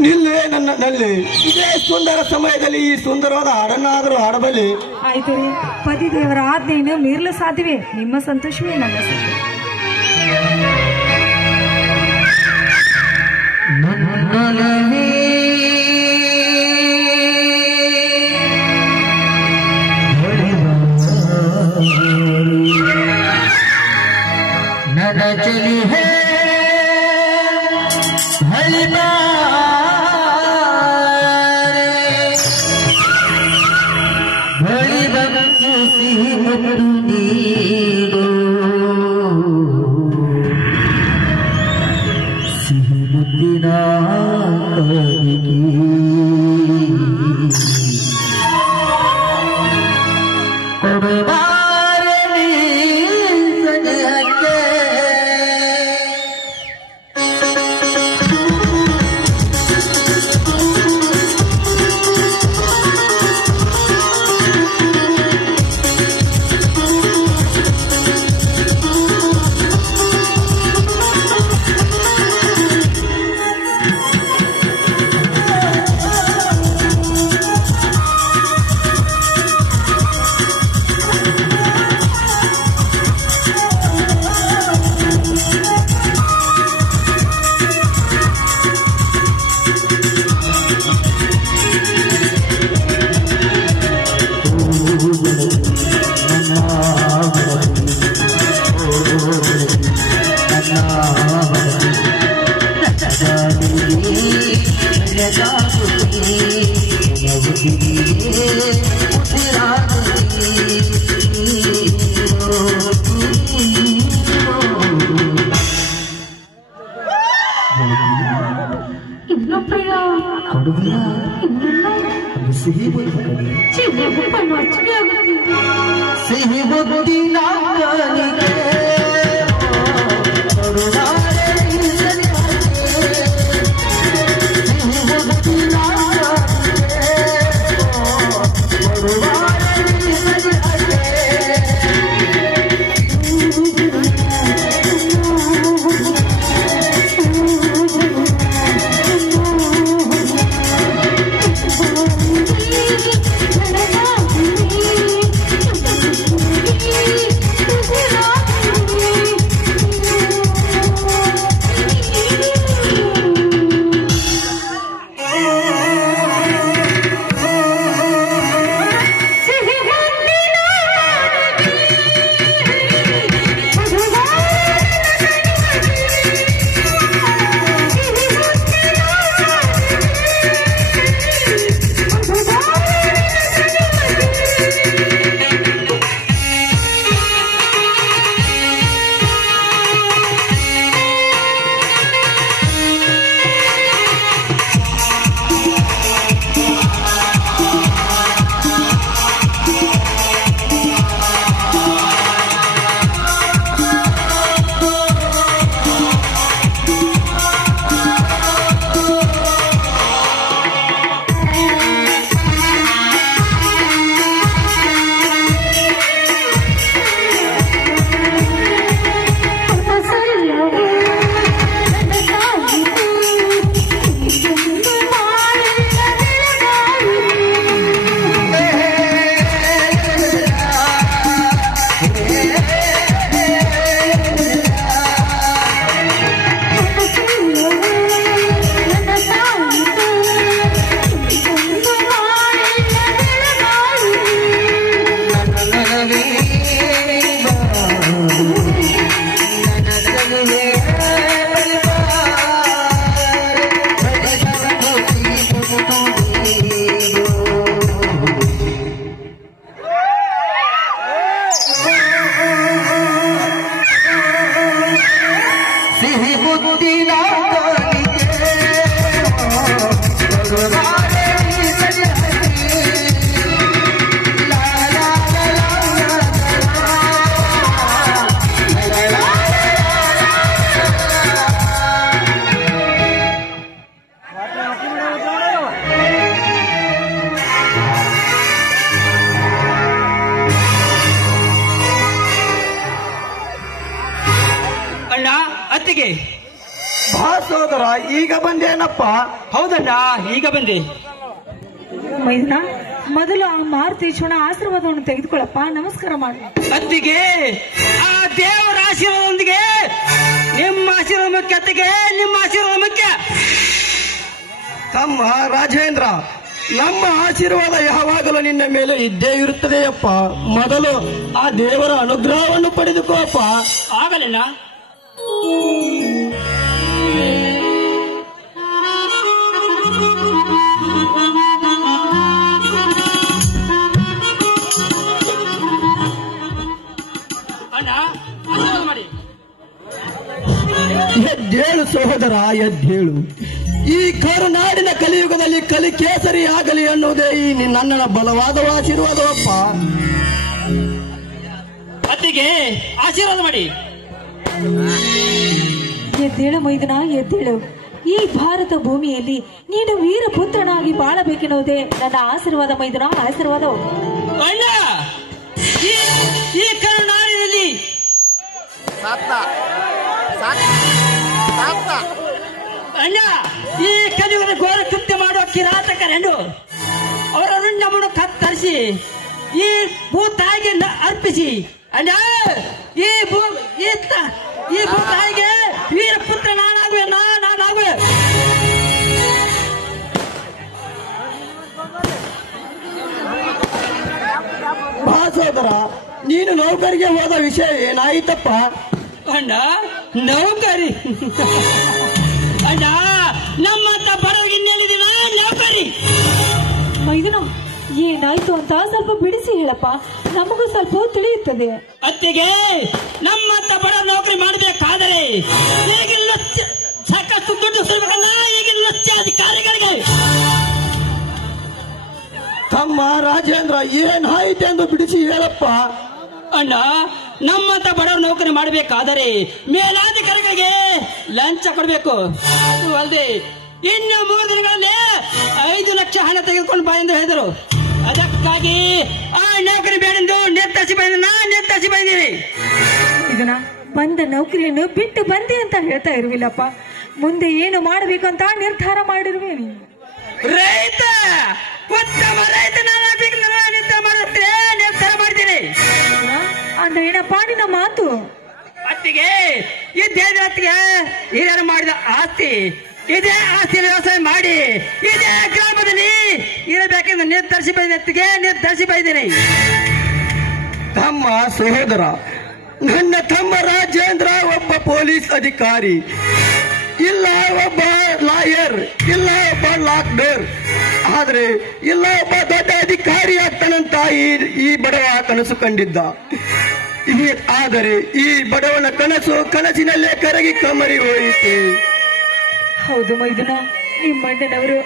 ನಿಲ್ಲೇ ನನ್ನಲ್ಲಿ ಇದೇ ಸುಂದರ ಸಮಯದಲ್ಲಿ ಈ ಸುಂದರವಾದ ಹಾಡನ್ನಾದರೂ ಹಾಡಬಲ್ಲಿ. ಆಯ್ತು ರೀ, ಪತಿ ದೇವರ ಆಜ್ಞೆಯನ್ನು ಮೀರಲು ಸಾಧ್ಯವೇ? ನಿಮ್ಮ ಸಂತೋಷವೇ ನಮ್ಮ ಸಂತೋಷ. चली है बड़ी बंसी मुद्दुनी सिही मुद्दिना करेगी सिही बुद्धि ना ಈಗ ಬಂದೇನಪ್ಪ? ಹೌದಣ್ಣ, ಈಗ ಬಂದೆ. ಮೈದುನ, ಮೊದಲು ಆ ಮಾರುತೇಶ್ವರ ಆಶೀರ್ವಾದವನ್ನು ತೆಗೆದುಕೊಳ್ಳಪ್ಪ, ನಮಸ್ಕಾರ ಮಾಡಿ. ಅತ್ತಿಗೆ, ಆ ದೇವರ ಆಶೀರ್ವಾದದೊಂದಿಗೆ ನಿಮ್ಮ ಆಶೀರ್ವಾದ ಮುಖ್ಯ. ಅತ್ತಿಗೆ, ನಿಮ್ಮ ಆಶೀರ್ವಾದ ಮುಖ್ಯ. ತಮ್ಮ ರಾಜೇಂದ್ರ, ನಮ್ಮ ಆಶೀರ್ವಾದ ಯಾವಾಗಲೂ ನಿನ್ನ ಮೇಲೆ ಇದ್ದೇ ಇರುತ್ತದೆಯಪ್ಪ. ಮೊದಲು ಆ ದೇವರ ಅನುಗ್ರಹವನ್ನು ಪಡೆದುಕೋಪ್ಪ. ಆಗಲಿಲ್ಲ. ಅಣ್ಣ, ಆಶೀರ್ವಾದ ಮಾಡಿ. ಎದ್ದೇಳು ಸಹೋದರ, ಎದ್ದೇಳು. ಈ ಕರುನಾಡಿನ ಕಲಿಯುಗದಲ್ಲಿ ಕಲಿ ಕೇಸರಿ ಆಗಲಿ ಅನ್ನುವುದೇ ಈ ನನ್ನ ಬಲವಾದ ಆಶೀರ್ವಾದವಪ್ಪ. ಅತ್ತಿಗೆ, ಆಶೀರ್ವಾದ ಮಾಡಿ. ಎದ್ದೇಳು ಮೈದುನ, ಎದ್ದೇಳು. ಈ ಭಾರತ ಭೂಮಿಯಲ್ಲಿ ನೀನು ವೀರಪುತ್ರನಾಗಿ ಬಾಳಬೇಕೆನ್ನುವುದೇ ನನ್ನ ಆಶೀರ್ವಾದ ಮೈದುನ, ಆಶೀರ್ವಾದ. ಅಣ್ಣ, ಈ ಕರುನಾಡಿನಲ್ಲಿ ಅಣ್ಣ, ಈ ಕಲಿಯುಗದ ಘೋರ ಕೃತ್ಯ ಮಾಡುವ ಕಿರಾತಕರೆಂದು ಅವರನ್ನು ನಮ್ಮನ್ನು ಕತ್ತರಿಸಿ ಈ ಭೂತಾಯಿಗೆ ಅರ್ಪಿಸಿ ಅಣ್ಣ, ಈ ಭೂತಾಯಿಗೆ ವೀರಪುತ್ರ ನಾನಾಗುವೆ. ಬಾ ಸಹೋದರ, ನೀನು ನೌಕರಿಗೆ ಹೋದ ವಿಷಯ ಏನಾಯಿತಪ್ಪ? ಅಣ್ಣ, ನೌಕರಿ ಅಣ್ಣ, ನಮ್ಮಂತ ಬಡವರಿಗೆ ಇನ್ನೆಲ್ಲಿದ್ದೀನ ನೌಕರಿ. ಮೈದುನ, ಏನಾಯ್ತು ಅಂತ ಸ್ವಲ್ಪ ಬಿಡಿಸಿ ಹೇಳಪ್ಪ, ನಮಗೂ ಸ್ವಲ್ಪ ತಿಳಿಯುತ್ತದೆ. ಅತ್ತಿಗೆ, ನಮ್ಮಂತ ಬಡ ನೌಕರಿ ಮಾಡಬೇಕಾದರೆ ಈಗಿನ ಸಾಕಷ್ಟು ದುಡ್ಡು ಸಿಗಬೇಕಲ್ಲ ಈಗಿನ ಲಕ್ಷ ಅಧಿಕಾರಿಗಳಿಗೆ. ತಮ್ಮ ರಾಜೇಂದ್ರ, ಏನಾಯಿತೆಂದು ಬಿಡಿಸಿ ಹೇಳಪ್ಪ. ಅಣ್ಣ, ನಮ್ಮಂತ ಬಡವರು ನೌಕರಿ ಮಾಡಬೇಕಾದರೆ ಮೇಲಾಧಿಕಾರಿಗಳಿಗೆ ಲಂಚ ಕೊಡಬೇಕು. ಅದು ಅಲ್ಲದೆ ಇನ್ನು 3 ದಿನಗಳಲ್ಲಿ 5 ಲಕ್ಷ ಹಣ ತೆಗೆದುಕೊಂಡು ಬಾ ಎಂದು ಹೇಳಿದರು. ಅದಕ್ಕಾಗಿ ಆ ನೌಕರಿ ಬೇಡೆಂದು ನಿರ್ಧರಿಸಿ ಬಂದಿದ್ದೀನಿ. ಇದನ್ನ ಬಂದ ನೌಕರಿಯನ್ನು ಬಿಟ್ಟು ಬಂದಿ ಅಂತ ಹೇಳ್ತಾ ಇರುವಿಲ್ಲಪ್ಪ. ಮುಂದೆ ಏನು ಮಾಡಬೇಕು ಅಂತ ನಿರ್ಧಾರ ಮಾಡಿರುವೆ ನೀನು. ರೈತ, ಉತ್ತಮ ರೈತನಾಗಬೇಕು ನಿರ್ಧಾರ ಮಾಡ್ತೀನಿ. ಅಂದ್ರೆ ಏನಪ್ಪ ನಿನ್ನ ಮಾತು? ಅತ್ತಿಗೆ, ಇದ್ದೇದತ್ತಿಗೆ ಹಿರಿಯರು ಮಾಡಿದ ಆಸ್ತಿ, ಇದೇ ಆಸ್ತಿ ವ್ಯವಸಾಯ ಮಾಡಿ ಇದೇ ಗ್ರಾಮದಲ್ಲಿ ಇರಬೇಕೆಂದು ನಿರ್ಧರಿಸಿ ಬಂದಿದ್ದೀನಿ. ತಮ್ಮ ಸಹೋದರ, ನನ್ನ ತಮ್ಮ ರಾಜೇಂದ್ರ ಒಬ್ಬ ಪೊಲೀಸ್ ಅಧಿಕಾರಿ, ಇಲ್ಲ ಒಬ್ಬ ಲಾಯರ್, ಇಲ್ಲ ಒಬ್ಬ ಲಾಕ್ಡರ್, ಆದ್ರೆ ಇಲ್ಲ ಒಬ್ಬ ದೊಡ್ಡ ಅಧಿಕಾರಿ ಆಗ್ತಾನಂತ ಈ ಬಡವ ಕನಸು ಕಂಡಿದ್ದ. ಆದರೆ ಈ ಬಡವನ ಕನಸಿನಲ್ಲೇ ಕರಗಿ ಕಮರಿ ಹೋಯಿತು. ಹೌದು ಮೈದುನ, ನಿಮ್ಮಣ್ಣನವರು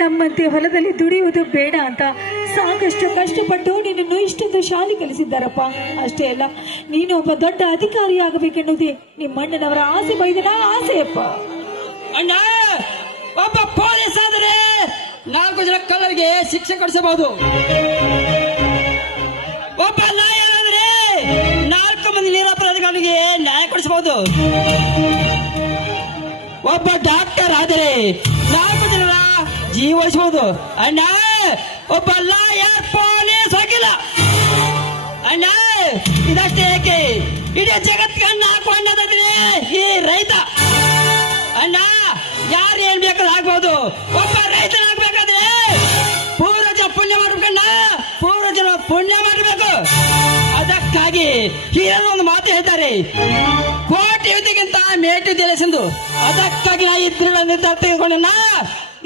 ನಮ್ಮಂತೆ ಹೊಲದಲ್ಲಿ ದುಡಿಯುವುದು ಬೇಡ ಅಂತ ಸಾಕಷ್ಟು ಕಷ್ಟಪಟ್ಟು ನಿನ್ನನ್ನು ಇಷ್ಟೊಂದು ಶಾಲೆ ಕಲಿಸಿದ್ದಾರಪ್ಪ. ಅಷ್ಟೇ ಅಲ್ಲ, ನೀನು ಒಬ್ಬ ದೊಡ್ಡ ಅಧಿಕಾರಿ ಆಗಬೇಕೆನ್ನುವುದೇ ನಿಮ್ಮಣ್ಣನವರ ಆಸೆ ಮೈದುನ, ಆಸೆಯಪ್ಪ. ಅಣ್ಣ, ಒಬ್ಬ ಪೊಲೀಸ್ ಆದರೆ 4 ಜನ ಕಳ್ಳರಿಗೆ ಶಿಕ್ಷೆ ಕೊಡಿಸಬಹುದು. ಒಬ್ಬ ಲಾಯರ್ ಆದರೆ 4 ಮಂದಿ ನಿರಪರಾಧಿಗಳಿಗೆ ನ್ಯಾಯ ಕೊಡಿಸಬಹುದು. ಒಬ್ಬ ಡಾಕ್ಟರ್ ಆದರೆ 4 ಜನರ ಜೀವ ಉಳಿಸಬಹುದು. ಅಣ್ಣ, ಒಬ್ಬ ಲಾಯರ್, ಪೊಲೀಸ್, ವಕೀಲ. ಅಣ್ಣ, ಇದಷ್ಟೇ ಏಕೆ, ಇಡೀ ಜಗತ್ತಿಗೆ ಅನ್ನ ಹಾಕುವ ಅನ್ನೋದಾದ್ರೆ ಈ ರೈತ. ಅಣ್ಣ, ಯಾರು ಏನ್ ಬೇಕಾದ್ರೂ ಆಗ್ಬಹುದು. ಒಬ್ಬ ರೈತನಾಗಬೇಕಾದ್ರೆ ಪೂರ್ವಜ ಪುಣ್ಯ ಮಾಡ್ಬೇಕಣ್ಣ, ಪೂರ್ವಜನ ಪುಣ್ಯ ಮಾಡಬೇಕು. ಅದಕ್ಕಾಗಿ ಒಂದು ಮಾತು ಹೇಳ್ತಾರೆ, ಕೋಟಿ ವಿದ್ಯೆಗಿಂತ ಮೇಟಿ ದೇಲೆಸೆಂದು. ಅದಕ್ಕಾಗಿ ನಾ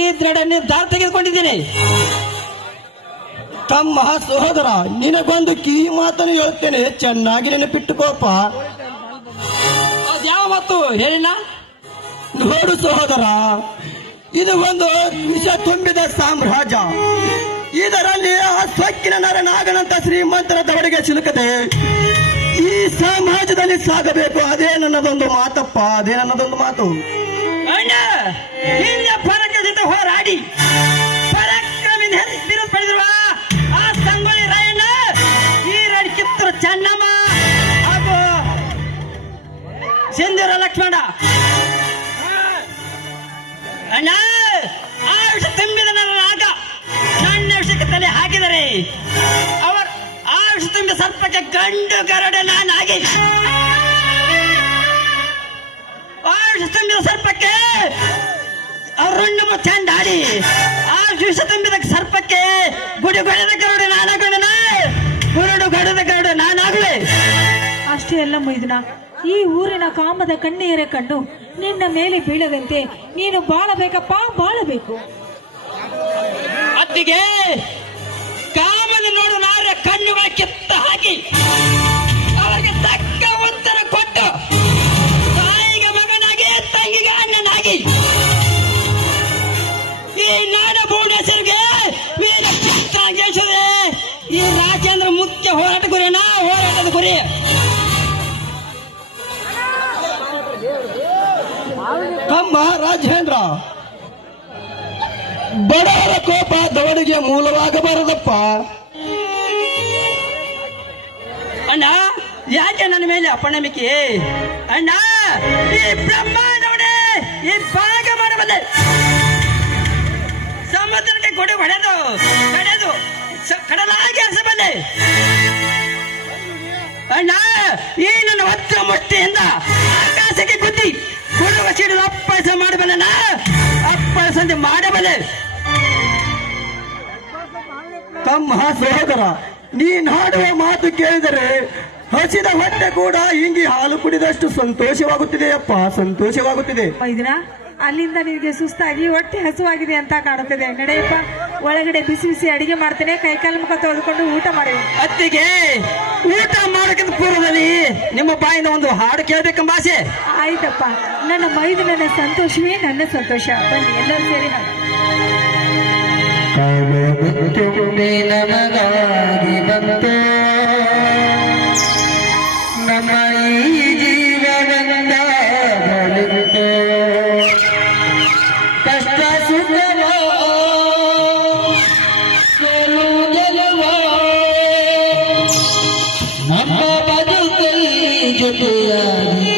ಈ ದೃಢ ನಿರ್ಧಾರ ತೆಗೆದುಕೊಂಡಿದ್ದೀನಿ. ತಮ್ಮ ಸಹೋದರ, ನಿನಗೊಂದು ಕಿವಿ ಮಾತನ್ನು ಹೇಳ್ತೇನೆ, ಚೆನ್ನಾಗಿ ನೆನಪಿಟ್ಟುಕೋಪ. ಅದ್ಯಾವ ಮಾತು ಹೇಳಿಲ್ಲ? ನೋಡು ಸಹೋದರ, ಇದು ಒಂದು ವಿಷ ತುಂಬಿದ ಸಾಮ್ರಾಜ್ಯ. ಇದರಲ್ಲಿ ಆ ಸೊಕ್ಕಿನ ನರನಾಗನಂತ ಶ್ರೀಮಂತರ ದವಡೆಗೆ ಸಿಲುಕದೆ ಈ ಸಮಾಜದಲ್ಲಿ ಸಾಗಬೇಕು. ಅದೇ ನನ್ನದೊಂದು ಮಾತಪ್ಪ, ಅದೇ ನನ್ನದೊಂದು ಮಾತು. ಅಣ್ಣ, ಹಿಂದೆ ಪರಾಕ್ರಮ ಜೊತೆ ಹೋರಾಡಿ ಪರಾಕ್ರಮಿಂದ ಬಿರುದು ಪಡೆದಿರುವ ಆ ಸಂಗೊಳ್ಳಿ ರಾಯಣ್ಣ, ಈ ರಾಣಿ ಕಿತ್ತೂರು ಚೆನ್ನಮ್ಮ ಹಾಗೂ ಸಿಂಧೂರ ಲಕ್ಷ್ಮಣ ತುಂಬ ಸರ್ಪಕ್ಕೆ ಗಂಡು ಗರಡೆ ನಾನಾಗಿ, ಆಯುಷ ತುಂಬಿದ ಸರ್ಪಕ್ಕೆ ಅವರುಣ್ಣು ಚಂಡಾಡಿ, ಆಯುಷ ತುಂಬಿದ ಸರ್ಪಕ್ಕೆ ಗುಡಿಗೊಡೆದ ಗರುಡೆ ನಾನಾಗೋಣ, ಗುರುಡು ಗಡದ ಗರುಡೆ ನಾನಾಗುವೆ. ಅಷ್ಟೇ ಅಲ್ಲ ಮೈದುನ, ಈ ಊರಿನ ಕಾಮದ ಕಣ್ಣೀರ ಕಣ್ಣು ನಿನ್ನ ಮೇಲೆ ಬೀಳದಂತೆ ನೀನು ಬಾಳಬೇಕಪ್ಪ, ಬಾಳಬೇಕು. ಅತ್ತಿಗೆ ಕಾಮನ ನೋಡು ನಾರ ಕಣ್ಣುಗಳ ಕಿತ್ತ ಹಾಕಿ ಅವರಿಗೆ ತಕ್ಕ ಉತ್ತರ ಕೊಟ್ಟು ತಾಯಿಗೆ ಮಗನಾಗಿ ತಂಗಿಗೆ ಅಣ್ಣನಾಗಿ ಈ ನಾಡ ಭುವನೇಶ್ವರಿಗೆ ವೀರ ಚಕ್ರಾಂಗೇಶ್ವರೇ ಈ ರಾಜೇಂದ್ರ ಮುಖ್ಯ ಹೋರಾಟ ಗುರಿನ ಹೋರಾಟದ ಗುರಿ. ತಮ್ಮ ರಾಜೇಂದ್ರ, ಬಡವರ ಕೋಪ ದವಡಿಗೆ ಮೂಲವಾಗಬಾರದಪ್ಪ. ಅಣ್ಣ, ಯಾಕೆ ನನ್ನ ಮೇಲೆ ಅಪನಂಬಿಕೆ? ಅಣ್ಣ, ಈ ಬ್ರಹ್ಮಾಂಡವನೇ ಈ ಭಾಗ ಮಾಡಬಲ್ಲೆ. ಸಮುದ್ರಕ್ಕೆ ಕೊಡಿ ಹೊಡೆದು ಕಡೆದು ಕಡಲಾಗಿ ಹರಿಸಬಲ್ಲೆ. ಅಣ್ಣ, ಈ ನನ್ನ ವಸ್ತ್ರ ಮುಷ್ಟಿಯಿಂದ ಆಕಾಶಕ್ಕೆ ಗುದ್ದಿ ಕೊಡುವ ಸಿಡಿದು ಅಪ್ಪಳಿಸ ಮಾಡಬಲ್ಲ, ಅಪ್ಪಳಿಸಂತೆ ಮಾಡಬಲ್ಲೆ. ತಮ್ಮ ಸಹೋದರ, ನೀನ್ ಹಾಡುವ ಮಾತು ಕೇಳಿದರೆ ಹಸಿದ ಹೊಟ್ಟೆ ಕೂಡ ಹಿಂಗಿ ಹಾಲು ಕುಡಿದಷ್ಟು ಸಂತೋಷವಾಗುತ್ತಿದೆಯಪ್ಪ, ಸಂತೋಷವಾಗುತ್ತಿದೆ. ಮೈದುನ, ಅಲ್ಲಿಂದ ನಿನಗೆ ಸುಸ್ತಾಗಿ ಹೊಟ್ಟೆ ಹಸುವಾಗಿದೆ ಅಂತ ಕಾಣುತ್ತದೆ. ನಡೆಯಪ್ಪ, ಒಳಗಡೆ ಬಿಸಿ ಬಿಸಿ ಅಡಿಗೆ ಮಾಡ್ತೇನೆ, ಕೈಕಾಲು ಮುಖ ತೊಳೆದುಕೊಂಡು ಊಟ ಮಾಡಿ. ಅತ್ತಿಗೆ, ಊಟ ಮಾಡೋಕ್ಕಿಂತ ಪೂರ್ವದಲ್ಲಿ ನಿಮ್ಮ ಬಾಯಿಂದ ಒಂದು ಹಾಡು ಕೇಳಬೇಕೆಂಬ ಆಸೆ. ಆಯ್ತಪ್ಪ, ನನ್ನ ಮೈದುನನ ಸಂತೋಷವೇ ನನ್ನ ಸಂತೋಷ. ಬನ್ನಿ ಎಲ್ಲರೂ ಸೇರಿ ಹಾಡು. ತುಂಬೆ ನಮಗಾಗಿ ಬಂತು ನಮ್ಮ ಈ ಜೀವನದ ಬಲಿತು, ಕಷ್ಟ ಸುಖವೋ ಸೋಲು ಗೆಲುವೋ ನಮ್ಮ ಬದುಕಲ್ಲಿ ಜೊತೆಯಾಗಿ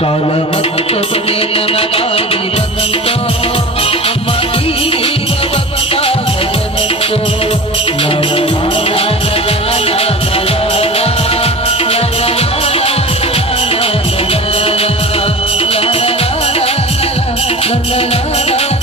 ಕಾಲ ಮತ್ತು ನಮಗಾಗಿ ಬಂದಂತೋ ನಮ್ಮ ಈ ಜೀವನಕ್ಕೋ la la la la